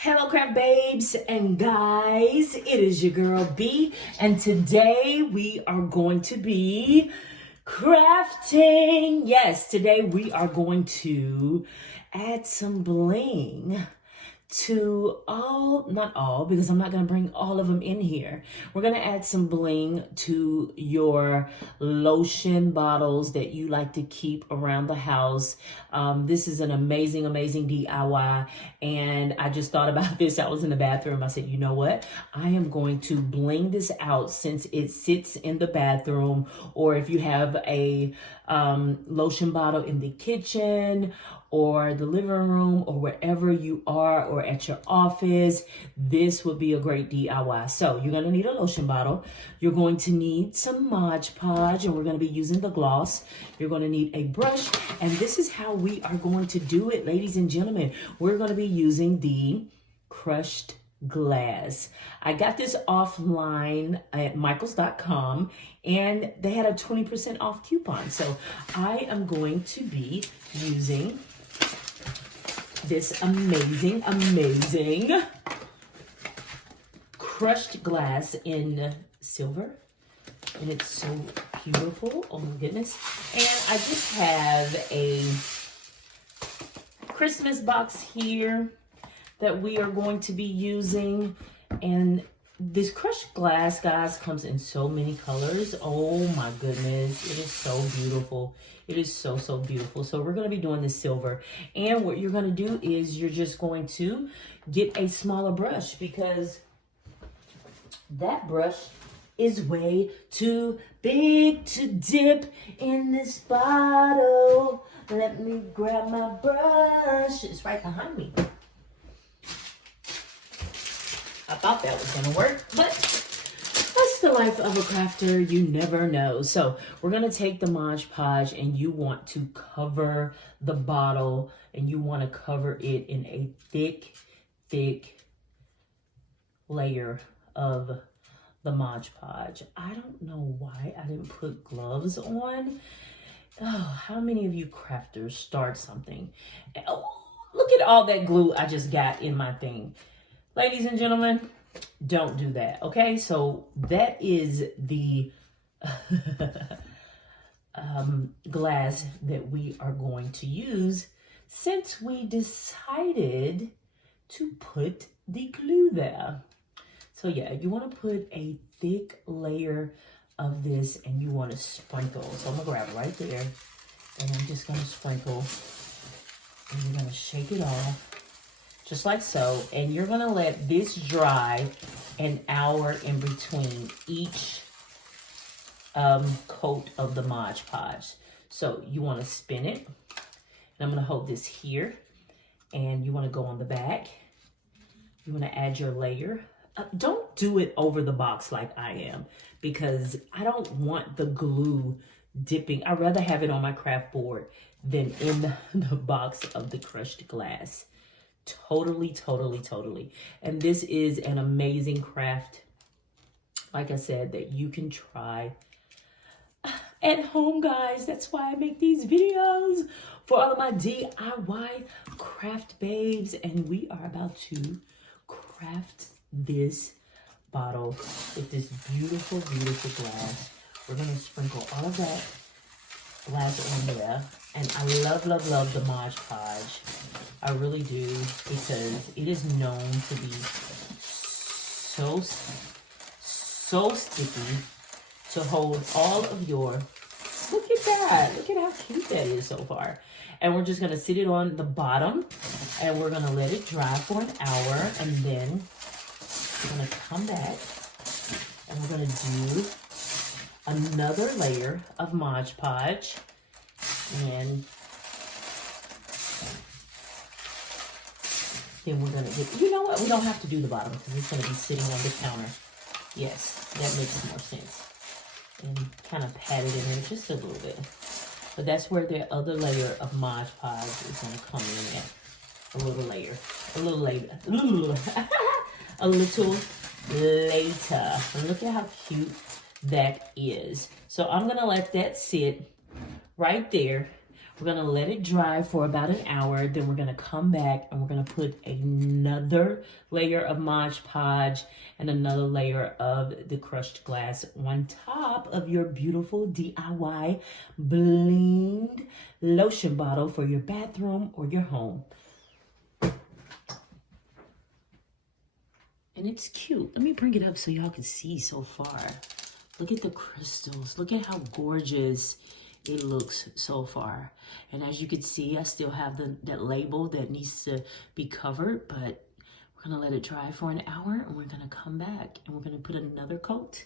Hello craft babes and guys, it is your girl B, and today we are going to be crafting. Yes, today we are going to add some bling to not all, because I'm not going to bring all of them in here. We're going to add some bling to your lotion bottles that you like to keep around the house. This is an amazing DIY, and I just thought about this. I was in the bathroom. I said, you know what? I am going to bling this out since it sits in the bathroom, or if you have a lotion bottle in the kitchen or the living room or wherever you are, or at your office, this would be a great DIY. So you're going to need a lotion bottle. You're going to need some Mod Podge, and we're going to be using the gloss. You're going to need a brush, and this is how we are going to do it, ladies and gentlemen. We're going to be using the crushed glass. I got this offline at michaels.com, and they had a 20% off coupon. So I am going to be using this amazing crushed glass in silver, and it's so beautiful. Oh my goodness. And I just have a Christmas box here that we are going to be using, and this crushed glass, guys, comes in so many colors. Oh my goodness, it is so beautiful. It is so beautiful. So we're going to be doing this silver, and what you're going to do is you're just going to get a smaller brush, because that brush is way too big to dip in this bottle. Let me grab my brush. It's right behind me. I thought that was gonna work, but that's the life of a crafter. You never know. So we're gonna take the Mod Podge, and you want to cover the bottle, and you want to cover it in a thick layer of the Mod Podge. I don't know why I didn't put gloves on. Oh, how many of you crafters start something? Oh, look at all that glue I just got in my thing. Ladies and gentlemen, don't do that, okay? So that is the glass that we are going to use, since we decided to put the glue there. So yeah, you want to put a thick layer of this, and you want to sprinkle. So I'm going to grab it right there, and I'm just going to sprinkle, and you're going to shake it off. Just like so, and you're gonna let this dry an hour in between each coat of the Mod Podge. So you wanna spin it, and I'm gonna hold this here, and you wanna go on the back. You wanna add your layer. Don't do it over the box like I am, because I don't want the glue dipping. I'd rather have it on my craft board than in the box of the crushed glass. Totally. And this is an amazing craft, like I said, that you can try at home, guys. That's why I make these videos for all of my DIY craft babes. And we are about to craft this bottle with this beautiful glass. We're going to sprinkle all of that glass on there. And I love the Mod Podge. I really do, because it is known to be so sticky to hold all of your, look at that. Look at how cute that is so far. And we're just going to sit it on the bottom, and we're going to let it dry for an hour, and then we're going to come back, and we're going to do another layer of Mod Podge. And then we're gonna get, you know what, we don't have to do the bottom, because it's gonna be sitting on the counter. Yes, that makes more sense. And kind of pat it in there just a little bit. But that's where the other layer of Mod Podge is gonna come in at. A little later. A little later. And look at how cute that is. So I'm gonna let that sit right there. We're gonna let it dry for about an hour. Then we're gonna come back and we're gonna put another layer of Mod Podge and another layer of the crushed glass on top of your beautiful DIY blinged lotion bottle for your bathroom or your home. And it's cute. Let me bring it up so y'all can see so far. Look at the crystals. Look at how gorgeous it looks so far. And as you can see, I still have that label that needs to be covered, but we're gonna let it dry for an hour and we're gonna come back and we're gonna put another coat.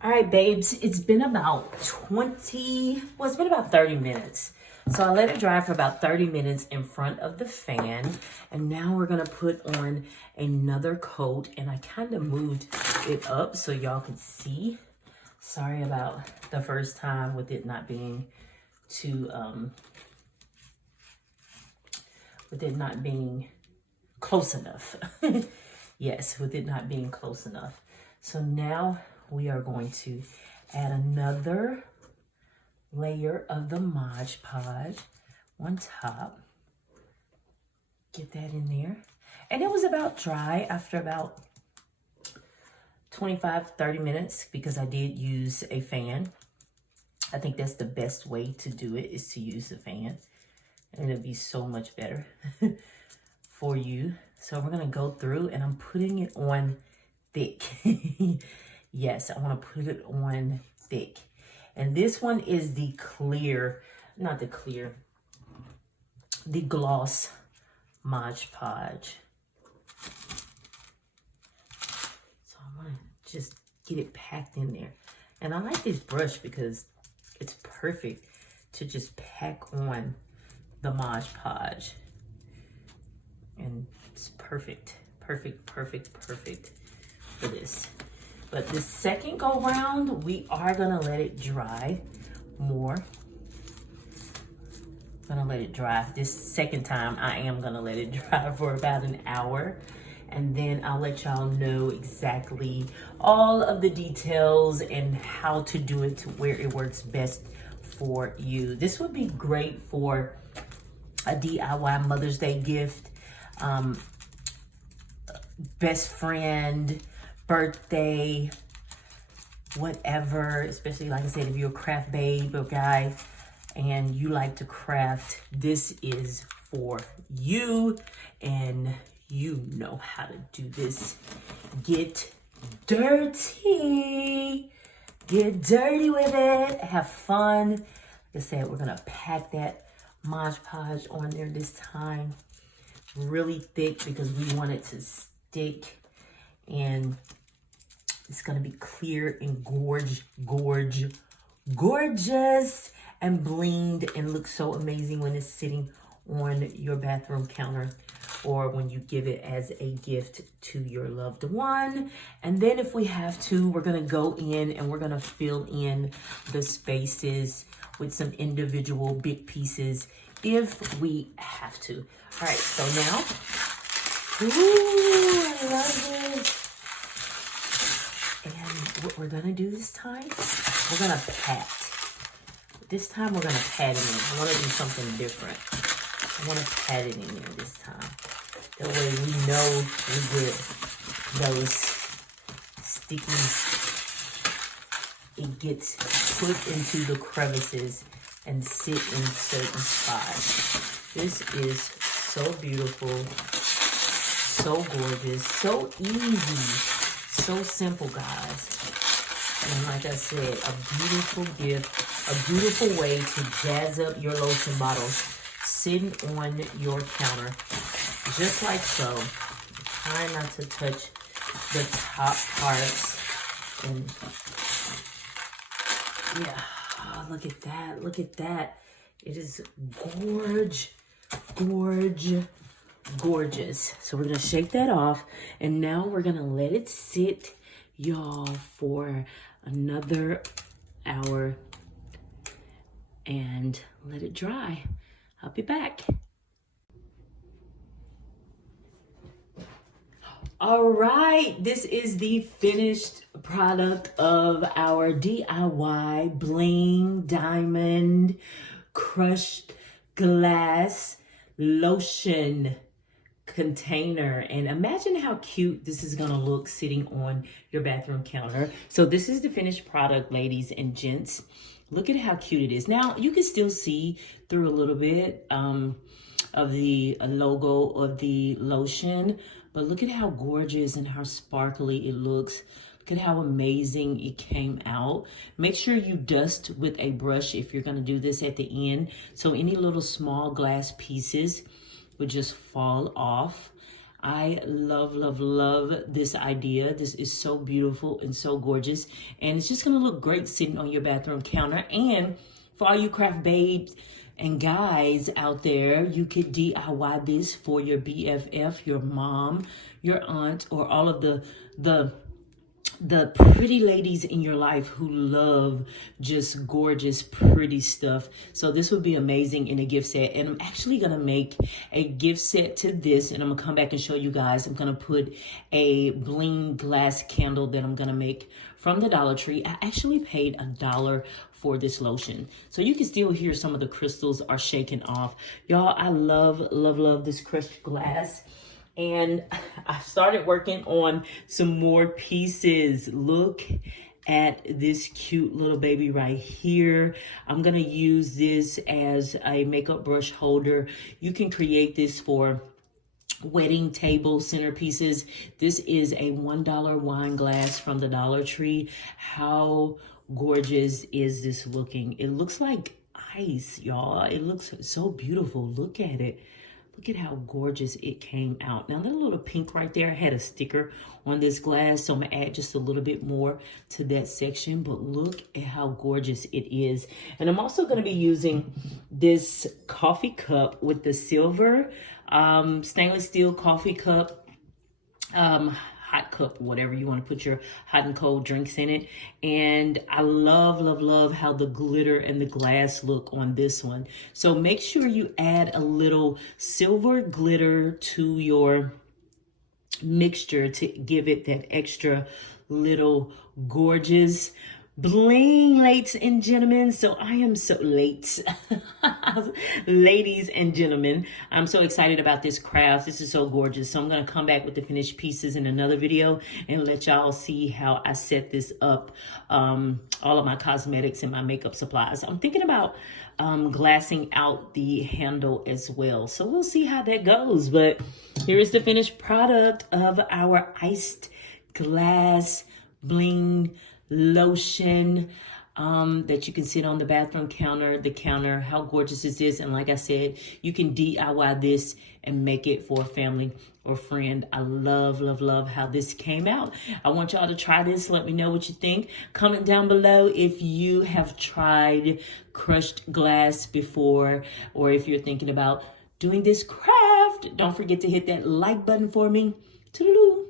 All right, babes, it's been about 30 minutes. So I let it dry for about 30 minutes in front of the fan. And now we're gonna put on another coat, and I kind of moved it up so y'all can see. Sorry about the first time with it not being too, with it not being close enough. Yes, with it not being close enough. So now we are going to add another layer of the Mod Podge on top. Get that in there. And it was about dry after about 25-30 minutes because I did use a fan. I think that's the best way to do it, is to use the fan. And it'll be so much better for you. So we're gonna go through and I'm putting it on thick. Yes, I want to put it on thick. And this one is the clear, not the clear, the gloss Mod Podge. So I want to just get it packed in there. And I like this brush because it's perfect to just pack on the Mod Podge. And it's perfect, perfect, perfect, perfect for this. But the second go round, we are gonna let it dry more. Gonna let it dry. This second time, I am gonna let it dry for about an hour. And then I'll let y'all know exactly all of the details and how to do it to where it works best for you. This would be great for a DIY Mother's Day gift, best friend, birthday, whatever, especially like I said, if you're a craft babe or guy and you like to craft, this is for you and you know how to do this. Get dirty. Get dirty with it. Have fun. Like I said, we're gonna pack that Mod Podge on there this time really thick because we want it to stick, and it's gonna be clear and gorgeous and blinged and look so amazing when it's sitting on your bathroom counter or when you give it as a gift to your loved one. And then if we have to, we're gonna go in and we're gonna fill in the spaces with some individual big pieces if we have to. All right, so now, ooh, I love this. And what we're gonna do this time, we're gonna pat. This time we're gonna pat it in. I wanna do something different. I wanna pat it in there this time. That way we know we get those sticky, it gets put into the crevices and sit in certain spots. This is so beautiful, so gorgeous, so easy, so simple, guys. And like I said, a beautiful gift, a beautiful way to jazz up your lotion bottles sitting on your counter, just like so. Try not to touch the top parts. And yeah, oh, look at that, look at that. It is gorgeous. So we're gonna shake that off, and now we're gonna let it sit, y'all, for another hour and let it dry. I'll be back. All right, this is the finished product of our DIY bling diamond crushed glass lotion container. And imagine how cute this is gonna look sitting on your bathroom counter. So this is the finished product, ladies and gents. Look at how cute it is. Now you can still see through a little bit of the logo of the lotion, but look at how gorgeous and how sparkly it looks. Look at how amazing it came out. Make sure you dust with a brush if you're gonna do this at the end, so any little small glass pieces would just fall off. I love, love, love this idea. This is so beautiful and so gorgeous. And it's just gonna look great sitting on your bathroom counter. And for all you craft babes and guys out there, you could DIY this for your BFF, your mom, your aunt, or all of the pretty ladies in your life who love just gorgeous, pretty stuff. So this would be amazing in a gift set. And I'm actually gonna make a gift set to this, and I'm gonna come back and show you guys. I'm gonna put a bling glass candle that I'm gonna make from the Dollar Tree. I actually paid $1 for this lotion. So you can still hear some of the crystals are shaking off. Y'all, I love, love, love this crushed glass. And I started working on some more pieces. Look at this cute little baby right here. I'm gonna use this as a makeup brush holder. You can create this for wedding table centerpieces. This is a $1 wine glass from the Dollar Tree. How gorgeous is this looking? It looks like ice, y'all. It looks so beautiful. Look at it. Look at how gorgeous it came out. Now that little pink right there, I had a sticker on this glass, so I'm gonna add just a little bit more to that section, but look at how gorgeous it is. And I'm also gonna be using this coffee cup with the silver stainless steel coffee cup, hot cup, whatever you want to put your hot and cold drinks in it. And I love, love, love how the glitter and the glass look on this one. So make sure you add a little silver glitter to your mixture to give it that extra little gorgeous bling, ladies and gentlemen. So I am so late. Ladies and gentlemen, I'm so excited about this craft. This is so gorgeous. So I'm going to come back with the finished pieces in another video and let y'all see how I set this up, all of my cosmetics and my makeup supplies. I'm thinking about glassing out the handle as well. So we'll see how that goes. But here is the finished product of our iced glass bling lotion that you can sit on the bathroom counter, the counter. How gorgeous is this? And like I said, you can DIY this and make it for a family or friend. I love, love, love how this came out. I want y'all to try this. Let me know what you think. Comment down below if you have tried crushed glass before, or if you're thinking about doing this craft. Don't forget to hit that like button for me. Toodaloo.